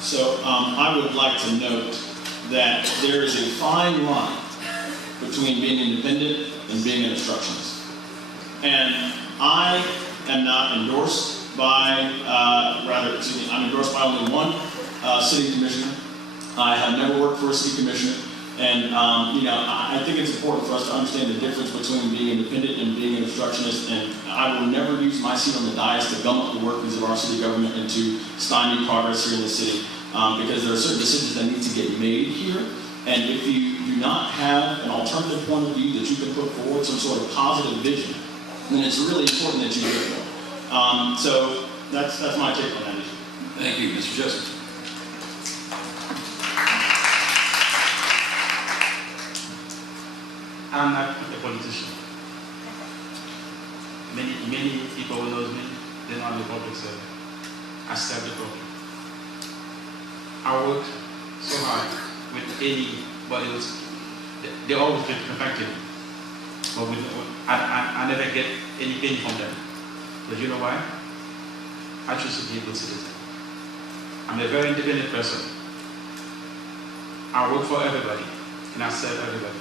So I would like to note that there is a fine line between being independent and being an obstructionist. And I am not endorsed by, I'm endorsed by only one city commissioner. I have never worked for a city commissioner. And I think it's important for us to understand the difference between being independent and being an obstructionist. And I will never use my seat on the dais to gum up the workings of our city government and to stymie progress here in the city, because there are certain decisions that need to get made here. And if you do not have an alternative point of view that you can put forward, some sort of positive vision, then it's really important that you do it. So that's my take on that issue. Thank you, Mr. Joseph. I'm not a politician. Many people who know me, they know I'm a public servant. I serve the public. I work so hard with anybody else. They always get perfected. But I never get anything from them. But you know why? I choose to be a good citizen. I'm a very independent person. I work for everybody, and I serve everybody.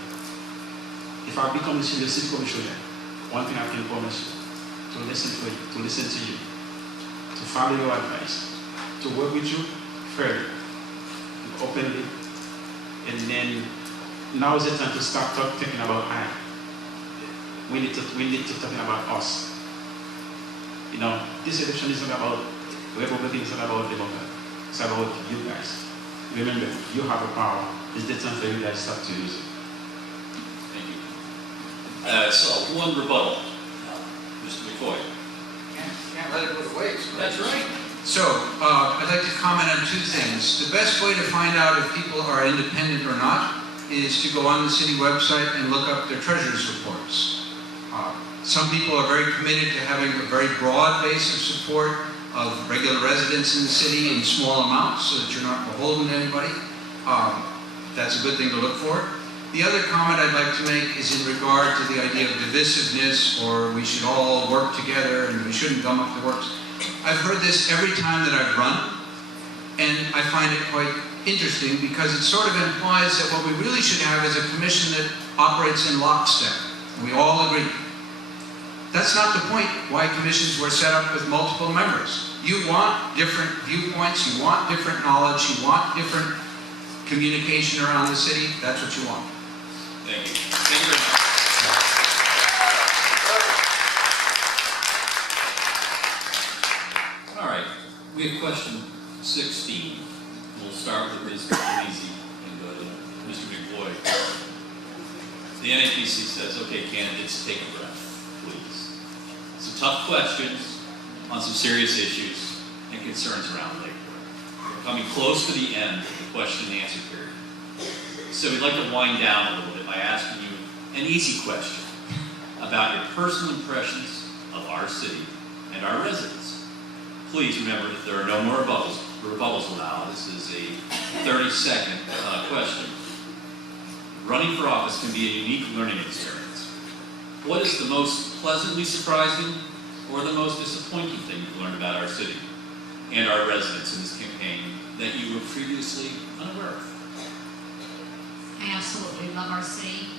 If I become the city commissioner, one thing I can promise you, to listen to you, to follow your advice, to work with you fairly, openly, and then now is the time to start thinking about I. We need to talking about us. You know, this election is not about Republicans, it's not about Democrats. It's about you guys. Remember, you have a power. It's the time for you guys to start to use it. So one rebuttal, Mr. McCoy. Can't let it go to waste. That's right. So, I'd like to comment on two things. The best way to find out if people are independent or not is to go on the city website and look up their treasurer's reports. Some people are very committed to having a very broad base of support of regular residents in the city in small amounts so that you're not beholden to anybody. That's a good thing to look for. The other comment I'd like to make is in regard to the idea of divisiveness, or we should all work together and we shouldn't gum up the works. I've heard this every time that I've run, and I find it quite interesting because it sort of implies that what we really should have is a commission that operates in lockstep, and we all agree. That's not the point why commissions were set up with multiple members. You want different viewpoints, you want different knowledge, you want different communication around the city. That's what you want. Thank you. Thank you very much. All right. We have question 16. We'll start with Ms. Easy and go to Mr. McCoy. The NAPC says, okay, candidates, take a breath, please. Some tough questions on some serious issues and concerns around Lakewood. We're coming close to the end of the question and answer period. So we'd like to wind down a little bit by asking you an easy question about your personal impressions of our city and our residents. Please remember that there are no more rebuttals allowed. This is a 30-second question. Running for office can be a unique learning experience. What is the most pleasantly surprising or the most disappointing thing you've learned about our city and our residents in this campaign that you were previously unaware of? I absolutely love our city.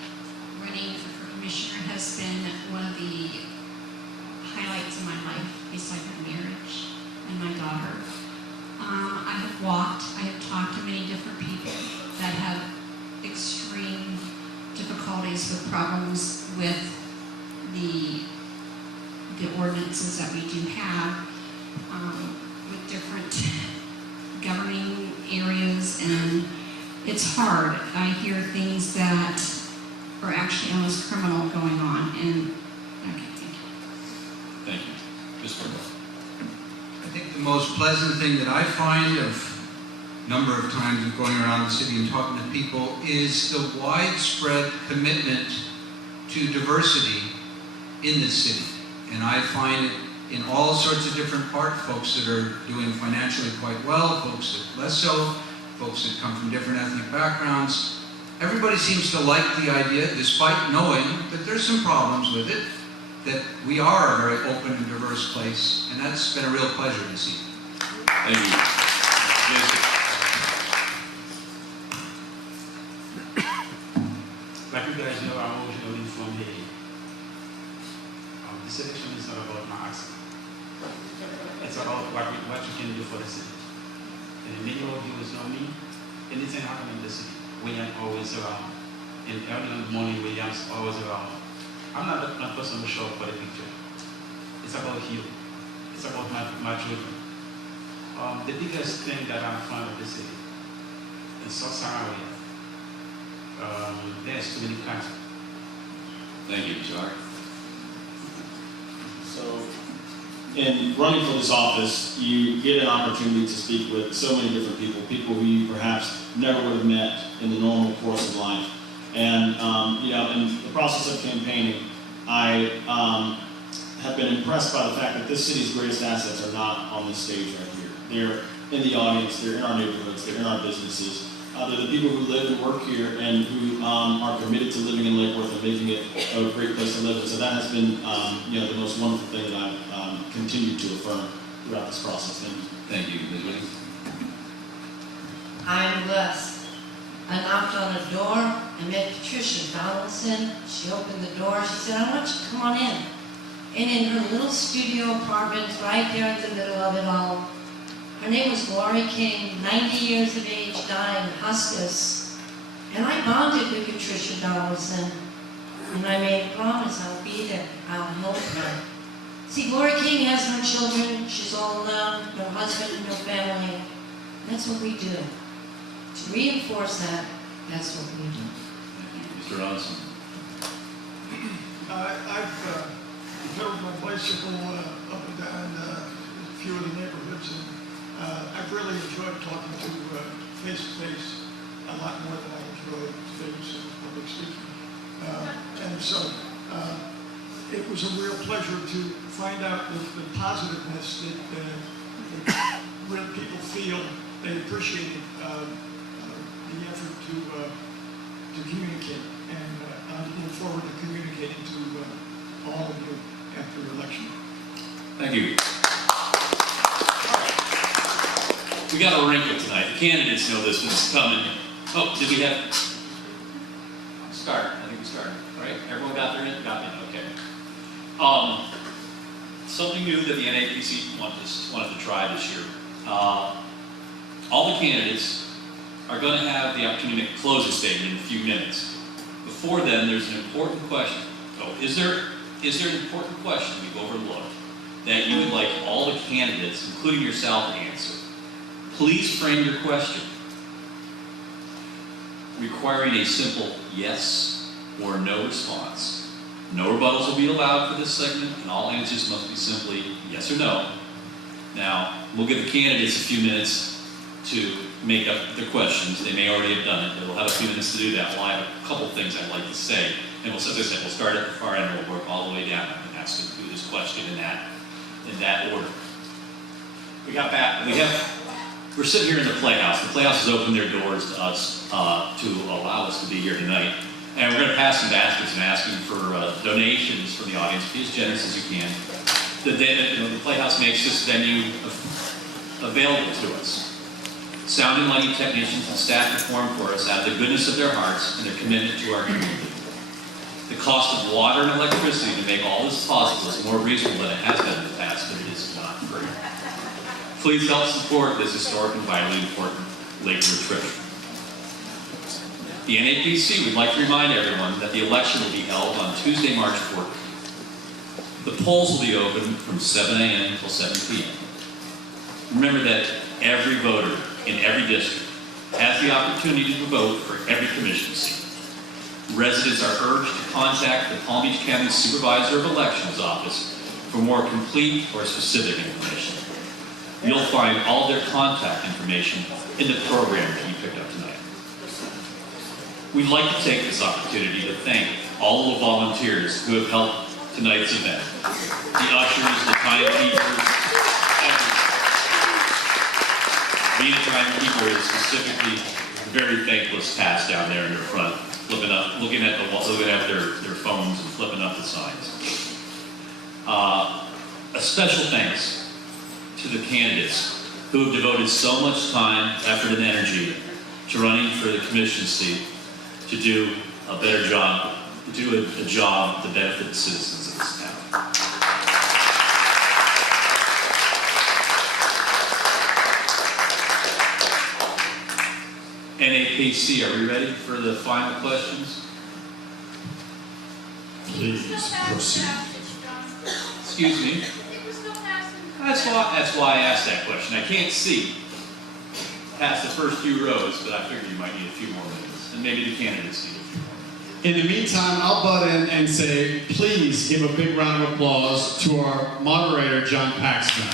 Running for commissioner has been one of the highlights of my life, besides my marriage and my daughter. I have walked, I have talked to many different people that have extreme difficulties with problems with the ordinances that we do have, with different governing areas, and it's hard. I hear things that are actually almost criminal going on, and okay, thank you. Thank you. Mr. McCoy. I think the most pleasant thing that I find of number of times of going around the city and talking to people is the widespread commitment to diversity in this city. And I find it in all sorts of different parts, folks that are doing financially quite well, folks that less so, folks that come from different ethnic backgrounds. Everybody seems to like the idea, despite knowing that there's some problems with it, that we are a very open and diverse place, and that's been a real pleasure to see. Thank you. Yes. what you can do for the city. And many of you know me, anything happen in the city, William always around. And early in the morning, William's always around. I'm not the person who show up for the picture. It's about you. It's about my children. The biggest thing that I'm fond of the city, in South area, there's too many countries. Thank you, Jacques. So, in running for this office, you get an opportunity to speak with so many different people who you perhaps never would have met in the normal course of life. And, in the process of campaigning, I have been impressed by the fact that this city's greatest assets are not on this stage right here. They're in the audience, they're in our neighborhoods, they're in our businesses. They're the people who live and work here and who are committed to living in Lake Worth and making it a great place to live. And so that has been, the most wonderful thing that I've continued to affirm throughout this process. Thank you. Thank you, Ms. Whitty. I'm blessed. I knocked on a door, I met Patricia Donaldson. She opened the door, she said, I want you to come on in. And in her little studio apartment, right there in the middle of it all, her name was Gloria King, 90 years of age, dying in hospice. And I bonded with Patricia Donaldson, and I made a promise I'll be there, I'll help her. See, Gloria King has no children, she's all alone, no husband, no family. That's what we do. To reinforce that, that's what we do. Mr. Robinson. I've pedaled my bicycle up and down a few of the neighborhoods, and I've really enjoyed talking to face-to-face a lot more than I enjoyed debates and public speaking. And so it was a real pleasure to find out the positiveness that real people feel. They appreciated the effort to communicate, and I look forward to communicating to all of you after the election. Thank you. We got a wrinkle tonight. The candidates know this one's coming. Oh, did we have? Start. I think we started. All right. Everyone got their in? Got in. Okay. Something new that the NAPC wanted to try this year. All the candidates are going to have the opportunity to close a statement in a few minutes. Before then, there's an important question. Oh, is there an important question we've overlooked that you would like all the candidates, including yourself, to answer? Please frame your question, requiring a simple yes or no response. No rebuttals will be allowed for this segment, and all answers must be simply yes or no. Now, we'll give the candidates a few minutes to make up their questions. They may already have done it, but we'll have a few minutes to do that. Well, I have a couple things I'd like to say. And as I said, we'll start at the far end and we'll work all the way down and ask them through this question in that order. We're sitting here in the Playhouse. The Playhouse has opened their doors to us to allow us to be here tonight. And we're going to pass some baskets and asking for donations from the audience. Be as generous as you can. The Playhouse makes this venue available to us. Sound and lighting technicians and staff perform for us out of the goodness of their hearts and their commitment to our community. The cost of water and electricity to make all this possible is more reasonable than it has been in the past, but it is not free. Please help support this historic and vitally important Lake Worth treasure. The NAPC would like to remind everyone that the election will be held on Tuesday, March 4th. The polls will be open from 7 a.m. until 7 p.m. Remember that every voter in every district has the opportunity to vote for every commission seat. Residents are urged to contact the Palm Beach County Supervisor of Elections office for more complete or specific information. You'll find all their contact information in the program that you picked up tonight. We'd like to take this opportunity to thank all the volunteers who have helped tonight's event. The ushers, the timekeepers, being a timekeeper is specifically very thankless task down there in the front, looking at their phones and flipping up the signs. A special thanks to the candidates who have devoted so much time, effort, and energy to running for the commission seat to do a better job, to do a job to benefit the citizens of this town. NAPC, are we ready for the final questions? Please proceed. Excuse me? That's why I asked that question. I can't see past the first few rows, but I figured you might need a few more minutes. And maybe the candidates need a few more minutes. In the meantime, I'll butt in and say, please give a big round of applause to our moderator, John Paxton.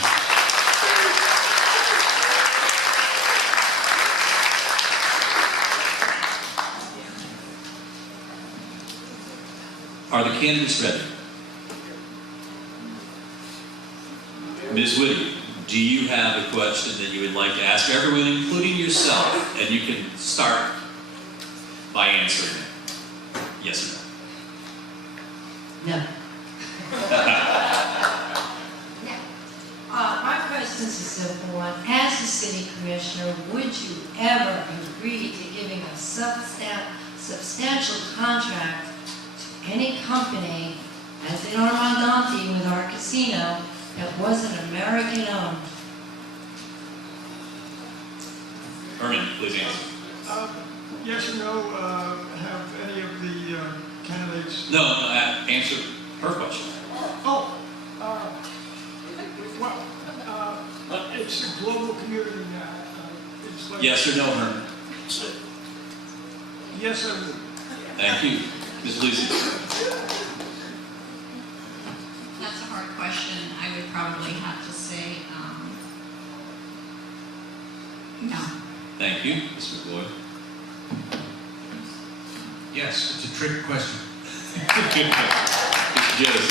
Are the candidates ready? Ms. Whitty, do you have a question that you would like to ask everyone, including yourself? And you can start by answering it. Yes or no? No. My question is a simple one. As a city commissioner, would you ever agree to giving a substantial contract to any company, as in Armandante with our casino, that wasn't American-owned? Herman, please answer. Yes or no, have any of the candidates? No, answer her question. Oh, well, it's a global community now. It's like, Yes or no, Herman? yes, I would. Thank you. Ms. Lucy? That's a hard question. I would probably have to say, no. Thank you. Mr. McCoy? Yes, it's a trick question. Mr. Joseph?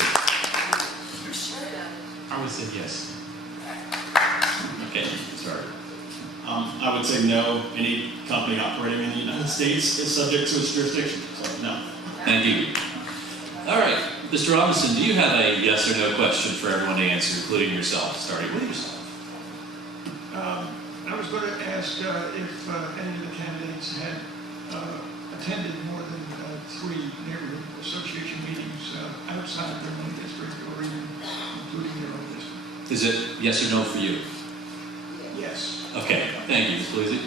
I would say yes. Okay, sorry. I would say no. Any company operating in the United States is subject to its jurisdiction, so no. Thank you. All right, Mr. Robinson, do you have a yes or no question for everyone to answer, including yourself, starting with yourself? I was going to ask if any of the candidates had attended more than 3 neighborhood association meetings outside their own district or even including their own district. Is it yes or no for you? Yes. Okay, thank you, Ms. Lucy.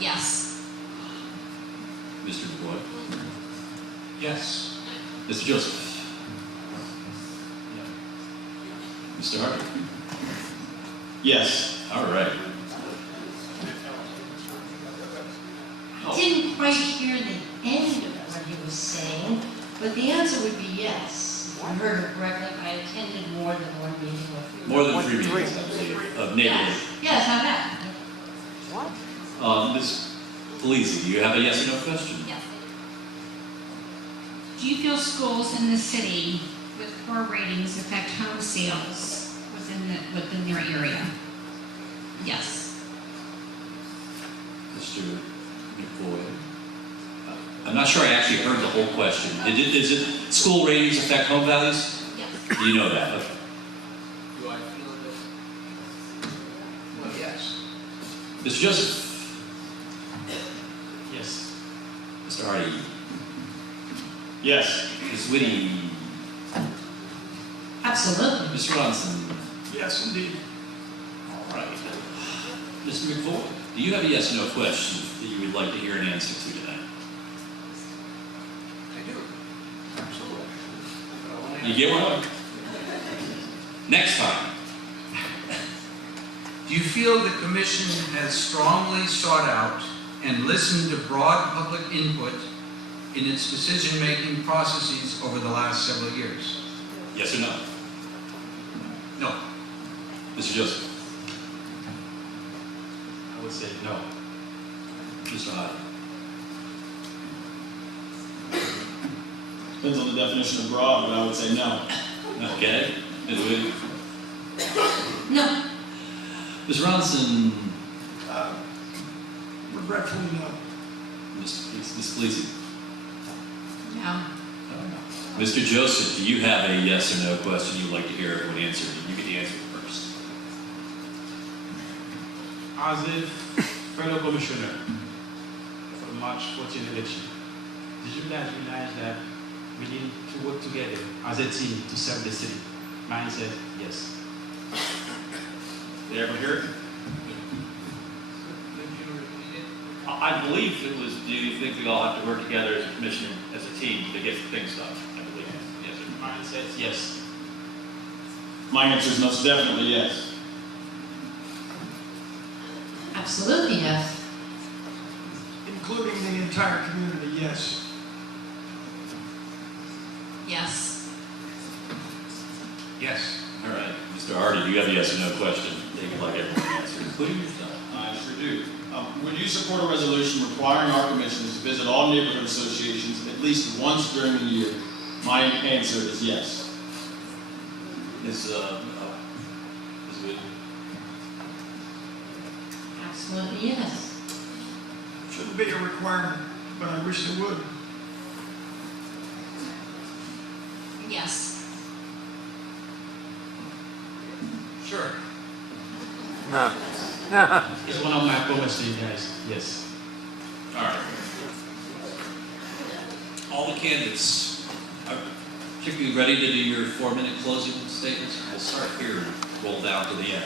Yes. Mr. McCoy? Yes. Mr. Joseph? Mr. Harvey? Yes. All right. I didn't quite hear the end of what he was saying, but the answer would be yes. If I heard it correctly, I attended more than one meeting with you. More than 3 meetings, I believe, of neighborhood. Yes, how that? Ms. Felice, do you have a yes or no question? Yes. Do you feel schools in the city with poor ratings affect home sales within their area? Yes. Mr. McCoy? I'm not sure I actually heard the whole question. Is it school ratings affect home values? Yes. Do you know that? Okay. Do I feel that? Well, yes. Mr. Joseph? Yes. Mr. Hardy? Yes. Ms. Whitty? Absolutely. Mr. Robinson? Yes, indeed. All right. Mr. McCoy, do you have a yes or no question that you would like to hear an answer to tonight? I do. Absolutely. You get one? Next time. Do you feel the commission has strongly sought out and listened to broad public input in its decision-making processes over the last several years? Yes or no? No. Mr. Joseph? I would say no. Mr. Hardy? Depends on the definition of broad, but I would say no. Okay. Ms. Whitty? No. Ms. Robinson? Regretfully, no. Ms. Felice? No. Mr. Joseph, do you have a yes or no question you'd like to hear everyone answer? You get the answer first. As a fellow commissioner for the March 14 election, did you guys realize that we need to work together as a team to serve the city? Mine said yes. Did you ever hear it? Did you believe it was, do you think we all have to work together as a commission, as a team to get things done? I believe, yes, sir. Mine says yes. My answer is most definitely yes. Absolutely, yes. Including the entire community, yes. Yes. Yes. All right, Mr. Hardy, do you have a yes or no question? Take it like everyone answers, including yourself. I sure do. Would you support a resolution requiring our commissioners to visit all neighborhood associations at least once during the year? My answer is yes. Ms. Wood? Absolutely, yes. Shouldn't be a requirement, but I wish it would. Yes. Sure. It's one of my promise to you guys. Yes. All right. All the candidates are particularly ready to do your 4-minute closing statements. We'll start here and roll down to the end.